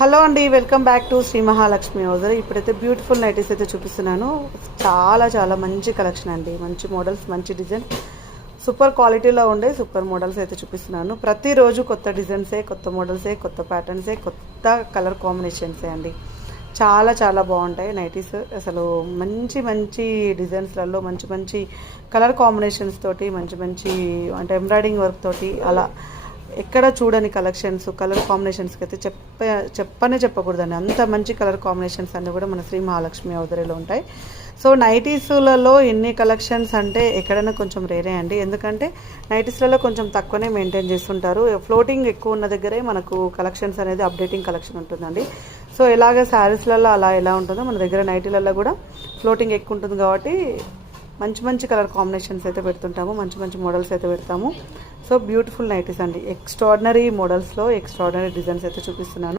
Hello అండి, welcome back to Shri Mahalakshmi హౌజర్. ఇప్పుడైతే బ్యూటిఫుల్ నైటీస్ అయితే చూపిస్తున్నాను. చాలా మంచి కలెక్షన్ అండి. మంచి మోడల్స్, మంచి డిజైన్, సూపర్ క్వాలిటీలో ఉండే సూపర్ మోడల్స్ అయితే చూపిస్తున్నాను. ప్రతిరోజు కొత్త డిజైన్సే, కొత్త మోడల్సే, కొత్త ప్యాటర్న్సే, కొత్త కలర్ కాంబినేషన్సే అండి. చాలా బాగుంటాయి నైటీస్. అసలు మంచి డిజైన్స్లలో మంచి కలర్ కాంబినేషన్స్ తోటి, మంచి అంటే ఎంబ్రాయిడింగ్ వర్క్ తోటి అలా ఎక్కడ చూడని కలెక్షన్స్, కలర్ కాంబినేషన్స్కి అయితే చెప్పకూడదండి. అంత మంచి కలర్ కాంబినేషన్స్ అన్నీ కూడా మన శ్రీ మహాలక్ష్మి ఔదరిలో ఉంటాయి. సో నైటీస్లలో ఎన్ని కలెక్షన్స్ అంటే ఎక్కడైనా కొంచెం రేరే అండి. ఎందుకంటే నైటీస్లలో కొంచెం తక్కువనే మెయింటైన్ చేస్తుంటారు. ఫ్లోటింగ్ ఎక్కువ ఉన్న దగ్గరే మనకు కలెక్షన్స్ అనేది అప్డేటింగ్ కలెక్షన్ ఉంటుందండి. సో ఇలాగ శారీస్లలో అలా ఎలా ఉంటుందో మన దగ్గర నైటీలలో కూడా ఫ్లోటింగ్ ఎక్కువ ఉంటుంది కాబట్టి మంచి కలర్ కాంబినేషన్స్ అయితే పెడుతుంటాము, మంచి మోడల్స్ అయితే పెడతాము. సో బ్యూటిఫుల్ నైటీస్ అండి. ఎక్స్ట్రాడినరీ మోడల్స్లో ఎక్స్ట్రాడినరీ డిజైన్స్ అయితే చూపిస్తున్నాను.